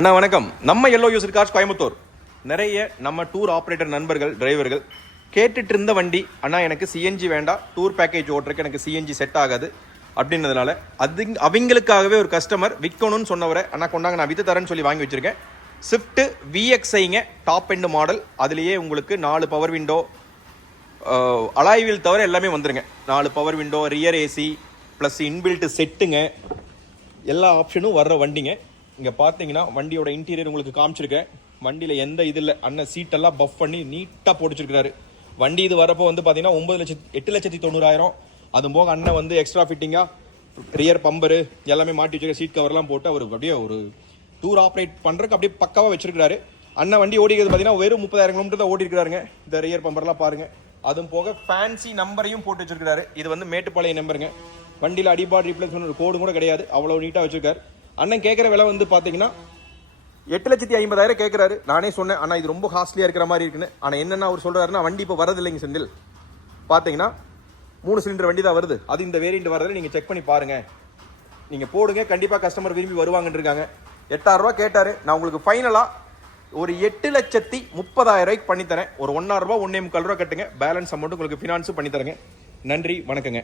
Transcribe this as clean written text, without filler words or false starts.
அண்ணா வணக்கம். நம்ம yellow user cars Coimbatore நிறைய நம்ம டூர் ஆப்ரேட்டர் நண்பர்கள் டிரைவர்கள் கேட்டுட்டு இருந்த வண்டி, அண்ணா எனக்கு சிஎன்ஜி வேண்டாம், டூர் பேக்கேஜ் ஓட்டுறதுக்கு எனக்கு சிஎன்ஜி செட் ஆகாது அப்படின்றதுனால அவங்களுக்காகவே ஒரு கஸ்டமர் விற்கணும்னு சொன்னவரை அண்ணா கொண்டாங்க நான் வித்து தரேன்னு சொல்லி வாங்கி வச்சிருக்கேன். ஸ்விஃப்ட் விஎக்ஸ்ஐங்க, டாப் எண்ட் மாடல். அதுலேயே உங்களுக்கு 4 பவர் விண்டோ, அலாய்வில் தவிர எல்லாமே வந்துருங்க. 4 power window, rear AC plus inbuilt செட்டுங்க, எல்லா ஆப்ஷனும் வர்ற வண்டிங்க. இங்கே பார்த்தீங்கன்னா வண்டியோட இன்டீரியர் உங்களுக்கு காமிச்சிருக்கேன். வண்டியில் எந்த இது இல்லை, அண்ணன் சீட்டெல்லாம் பஃப் பண்ணி நீட்டாக போட்டுச்சிருக்கிறாரு. வண்டி இது வரப்போ வந்து பார்த்தீங்கன்னா 8,90,000. அது போக அண்ணன் வந்து எக்ஸ்ட்ரா ஃபிட்டிங்காக ரியர் பம்பரு எல்லாமே மாட்டி வச்சுருக்க, சீட் கவர்லாம் போட்டு அவர் அப்படியே ஒரு டூர் ஆப்ரேட் பண்ணுறதுக்கு அப்படியே பக்காவாக வச்சிருக்காரு. அண்ணன் வண்டி ஓடிக்கிறது பார்த்தீங்கன்னா வெறும் 30,000 கிலோமீட்டர் தான் ஓடிருக்காருங்க. இந்த ரியர் பம்பர்லாம் பாருங்கள். அதுவும் போக ஃபேன்சி நம்பரையும் போட்டு வச்சிருக்காரு. இது வந்து மேட்டுப்பாளையம் நம்பருங்க. வண்டியில் அடிபாடு ரீப்ளேஸ்மெண்ட் ஒரு கோடு கூட கிடையாது, அவ்வளோ நீட்டாக வச்சிருக்காரு. அண்ணன் கேட்குற விலை வந்து பார்த்தீங்கன்னா 8,50,000 கேட்குறாரு. நானே சொன்னேன் அண்ணா இது ரொம்ப காஸ்ட்லியாக இருக்கிற மாதிரி இருக்குன்னு. ஆனால் என்னென்ன அவர் சொல்கிறாருன்னா, வண்டி இப்போ வரது இல்லைங்க செந்தில். பார்த்தீங்கன்னா 3 சிலிண்டர் வண்டி தான் வருது. அது இந்த வேரியண்ட் வரதில்லை. நீங்கள் செக் பண்ணி பாருங்கள், நீங்கள் போடுங்க, கண்டிப்பாக கஸ்டமர் விரும்பி வருவாங்கன்னு இருக்காங்க. 8,000 ரூபா கேட்டார். நான் உங்களுக்கு ஃபைனலாக ஒரு 8,30,000 பண்ணித்தரேன். ஒரு 1,000 ரூபா 1,400 கட்டுங்க, பேலன்ஸ் அமௌண்ட் உங்களுக்கு ஃபினான்ஸும் பண்ணித்தரேங்க. நன்றி, வணக்கங்க.